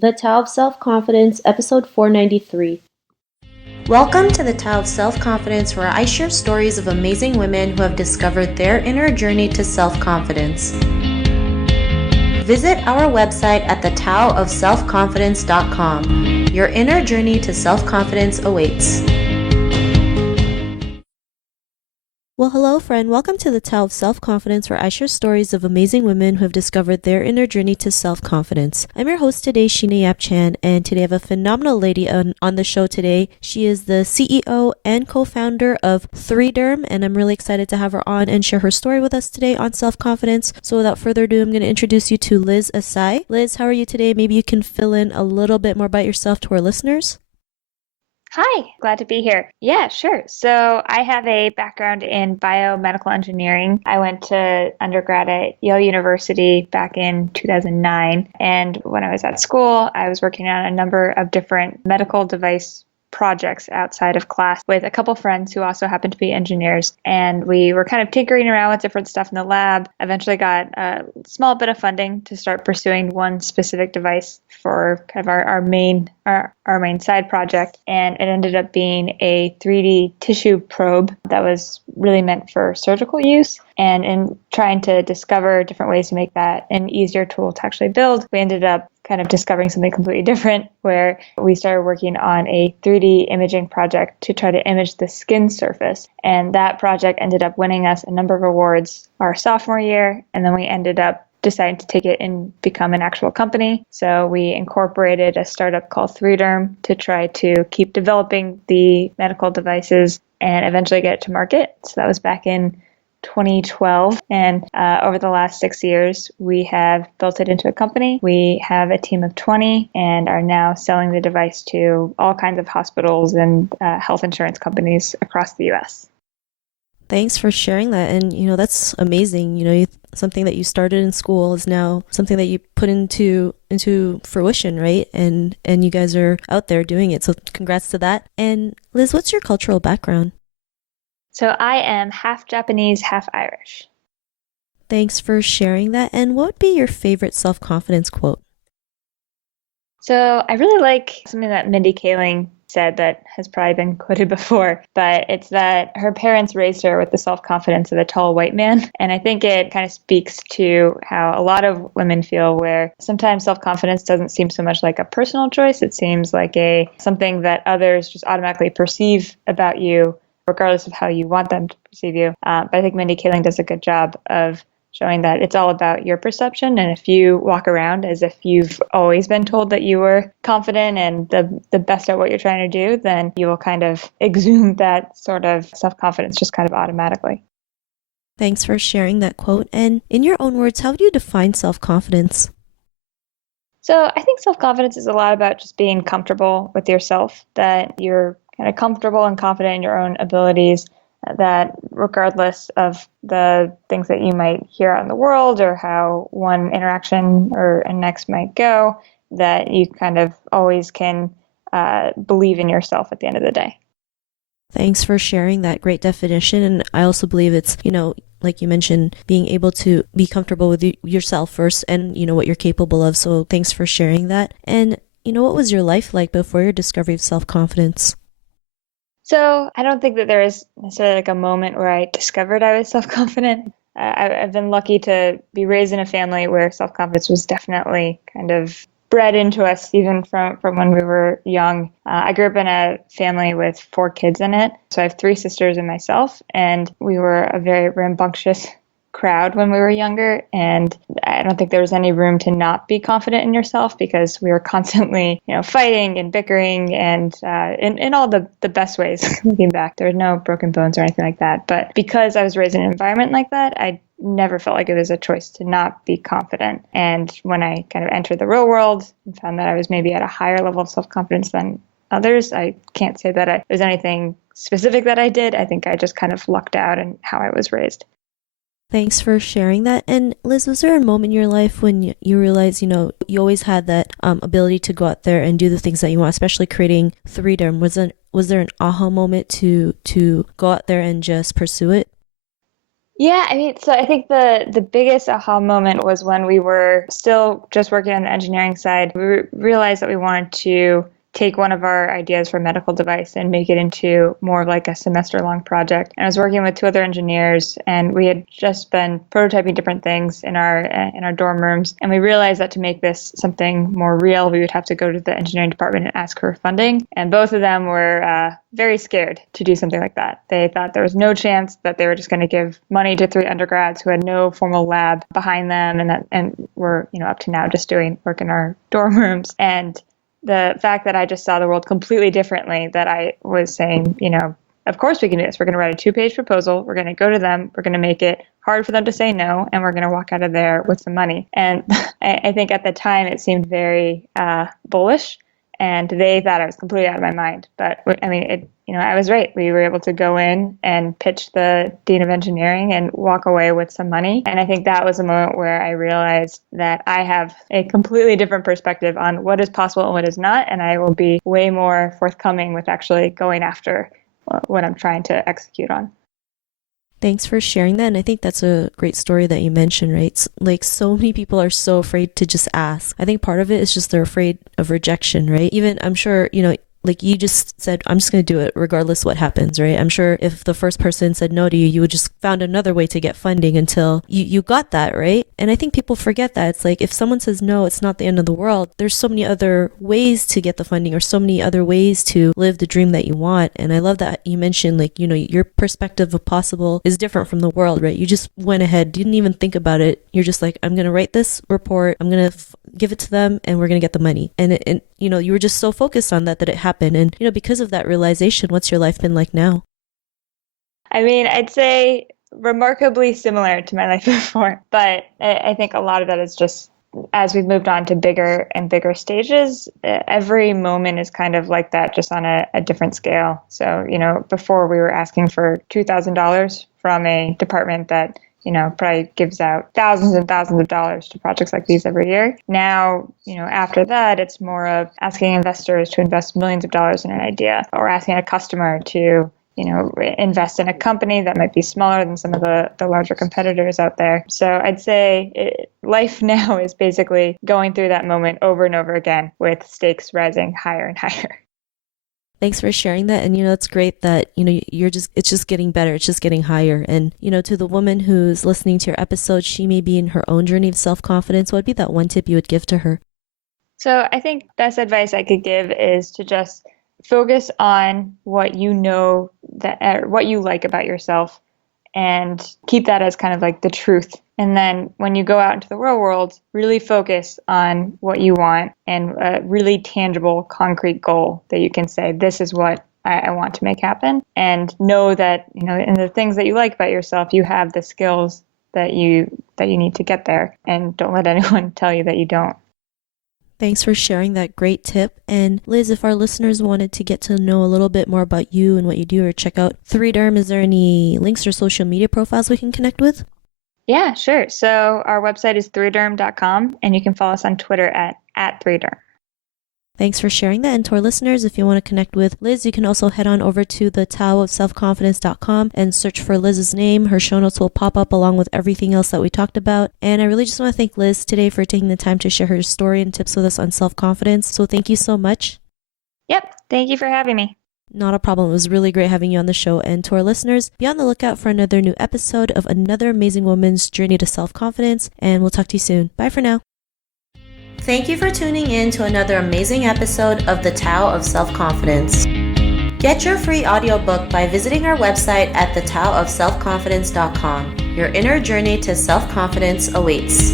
The Tao of Self-Confidence, episode 493. Welcome to the Tao of Self-Confidence, where I share stories of amazing women who have discovered their inner journey to self-confidence. Visit our website at thetaoofselfconfidence.com. Your inner journey to self-confidence awaits. Well, hello, friend. Welcome to the Tao of Self-Confidence, where I share stories of amazing women who have discovered their inner journey to self-confidence. I'm your host today, Sheena Yap-Chan, and today I have a phenomenal lady on the show today. She is the CEO and co-founder of 3Derm, and I'm really excited to have her on and share her story with us today on self-confidence. So without further ado, I'm going to introduce you to Liz Asai. Liz, how are you today? Maybe you can fill in a little bit more about yourself to our listeners. Hi, glad to be here. Yeah, sure. So I have a background in biomedical engineering. I went to undergrad at Yale University back in 2009. And when I was at school, I was working on a number of different medical device projects outside of class with a couple friends who also happened to be engineers. And we were kind of tinkering around with different stuff in the lab. Eventually got a small bit of funding to start pursuing one specific device for kind of our main side project. And it ended up being a 3D tissue probe that was really meant for surgical use. And in trying to discover different ways to make that an easier tool to actually build, we ended up kind of discovering something completely different, where we started working on a 3D imaging project to try to image the skin surface. And that project ended up winning us a number of awards our sophomore year. And then we ended up deciding to take it and become an actual company. So we incorporated a startup called 3Derm to try to keep developing the medical devices and eventually get it to market. So that was back in 2012. And over the last 6 years, we have built it into a company. We have a team of 20 and are now selling the device to all kinds of hospitals and health insurance companies across the US. Thanks for sharing that. And, that's amazing. Something that you started in school is now something that you put into fruition, right? And you guys are out there doing it. So congrats to that. And Liz, what's your cultural background? So I am half Japanese, half Irish. Thanks for sharing that. And what would be your favorite self-confidence quote? So I really like something that Mindy Kaling said that has probably been quoted before, but it's that her parents raised her with the self-confidence of a tall white man. And I think it kind of speaks to how a lot of women feel, where sometimes self-confidence doesn't seem so much like a personal choice. It seems like something that others just automatically perceive about you, regardless of how you want them to perceive you. But I think Mindy Kaling does a good job of showing that it's all about your perception. And if you walk around as if you've always been told that you were confident and the best at what you're trying to do, then you will kind of exude that sort of self-confidence just kind of automatically. Thanks for sharing that quote. And in your own words, how would you define self-confidence? So I think self-confidence is a lot about just being comfortable with yourself, that you're kind of comfortable and confident in your own abilities, that regardless of the things that you might hear out in the world or how one interaction or next might go, that you kind of always can believe in yourself at the end of the day. Thanks for sharing that great definition. And I also believe it's, like you mentioned, being able to be comfortable with yourself first and, what you're capable of. So thanks for sharing that. And, what was your life like before your discovery of self-confidence? So I don't think that there is necessarily like a moment where I discovered I was self-confident. I've been lucky to be raised in a family where self-confidence was definitely kind of bred into us even from when we were young. I grew up in a family with 4 kids in it. So I have 3 sisters and myself, and we were a very rambunctious crowd when we were younger, and I don't think there was any room to not be confident in yourself, because we were constantly fighting and bickering, and in all the best ways. Looking back, there were no broken bones or anything like that, but because I was raised in an environment like that, I never felt like it was a choice to not be confident. And when I kind of entered the real world and found that I was maybe at a higher level of self-confidence than others, I can't say that there was anything specific that I did. I think I just kind of lucked out in how I was raised. Thanks for sharing that. And Liz, was there a moment in your life when you realized, you always had that ability to go out there and do the things that you want, especially creating 3Derm? Was there an aha moment to go out there and just pursue it? Yeah, I mean, so I think the biggest aha moment was when we were still just working on the engineering side. We realized that we wanted to take one of our ideas for a medical device and make it into more of like a semester-long project. And I was working with two other engineers, and we had just been prototyping different things in our dorm rooms. And we realized that to make this something more real, we would have to go to the engineering department and ask for funding. And both of them were very scared to do something like that. They thought there was no chance that they were just going to give money to three undergrads who had no formal lab behind them, and were, up to now just doing work in our dorm rooms. And the fact that I just saw the world completely differently, that I was saying, of course we can do this. We're going to write a 2-page proposal. We're going to go to them. We're going to make it hard for them to say no. And we're going to walk out of there with some money. And I think at the time it seemed very bullish. And they thought I was completely out of my mind. But I mean, I was right. We were able to go in and pitch the dean of engineering and walk away with some money. And I think that was a moment where I realized that I have a completely different perspective on what is possible and what is not. And I will be way more forthcoming with actually going after what I'm trying to execute on. Thanks for sharing that. And I think that's a great story that you mentioned, right? Like, so many people are so afraid to just ask. I think part of it is just they're afraid of rejection, right? Even I'm sure, like you just said, I'm just going to do it regardless what happens, right? I'm sure if the first person said no to you, you would just found another way to get funding until you got that, right? And I think people forget that. It's like, if someone says no, it's not the end of the world. There's so many other ways to get the funding, or so many other ways to live the dream that you want. And I love that you mentioned, like, your perspective of possible is different from the world, right? You just went ahead, didn't even think about it. You're just like, I'm going to write this report. I'm going to give it to them, and we're going to get the money. And you were just so focused on that it happened. And, because of that realization, what's your life been like now? I mean, I'd say remarkably similar to my life before, but I think a lot of that is just as we've moved on to bigger and bigger stages, every moment is kind of like that, just on a different scale. So, before we were asking for $2,000 from a department that probably gives out thousands and thousands of dollars to projects like these every year. Now, after that, it's more of asking investors to invest millions of dollars in an idea, or asking a customer to, invest in a company that might be smaller than some of the larger competitors out there. So I'd say life now is basically going through that moment over and over again, with stakes rising higher and higher. Thanks for sharing that. And, it's great that, it's just getting better. It's just getting higher. And, to the woman who's listening to your episode, she may be in her own journey of self-confidence. What would be that one tip you would give to her? So I think best advice I could give is to just focus on what what you like about yourself, and keep that as kind of like the truth. And then when you go out into the real world, really focus on what you want, and a really tangible, concrete goal that you can say, this is what I want to make happen. And know that, in the things that you like about yourself, you have the skills that you need to get there. And don't let anyone tell you that you don't. Thanks for sharing that great tip. And Liz, if our listeners wanted to get to know a little bit more about you and what you do, or check out 3Derm, is there any links or social media profiles we can connect with? Yeah, sure. So our website is 3derm.com, and you can follow us on Twitter at 3derm. Thanks for sharing that. And to our listeners, if you want to connect with Liz, you can also head on over to the taoofselfconfidence.com and search for Liz's name. Her show notes will pop up along with everything else that we talked about. And I really just want to thank Liz today for taking the time to share her story and tips with us on self-confidence. So thank you so much. Yep. Thank you for having me. Not a problem. It was really great having you on the show. And to our listeners, be on the lookout for another new episode of another amazing woman's journey to self-confidence. And we'll talk to you soon. Bye for now. Thank you for tuning in to another amazing episode of The Tao of Self-Confidence. Get your free audiobook by visiting our website at thetaoofselfconfidence.com. Your inner journey to self-confidence awaits.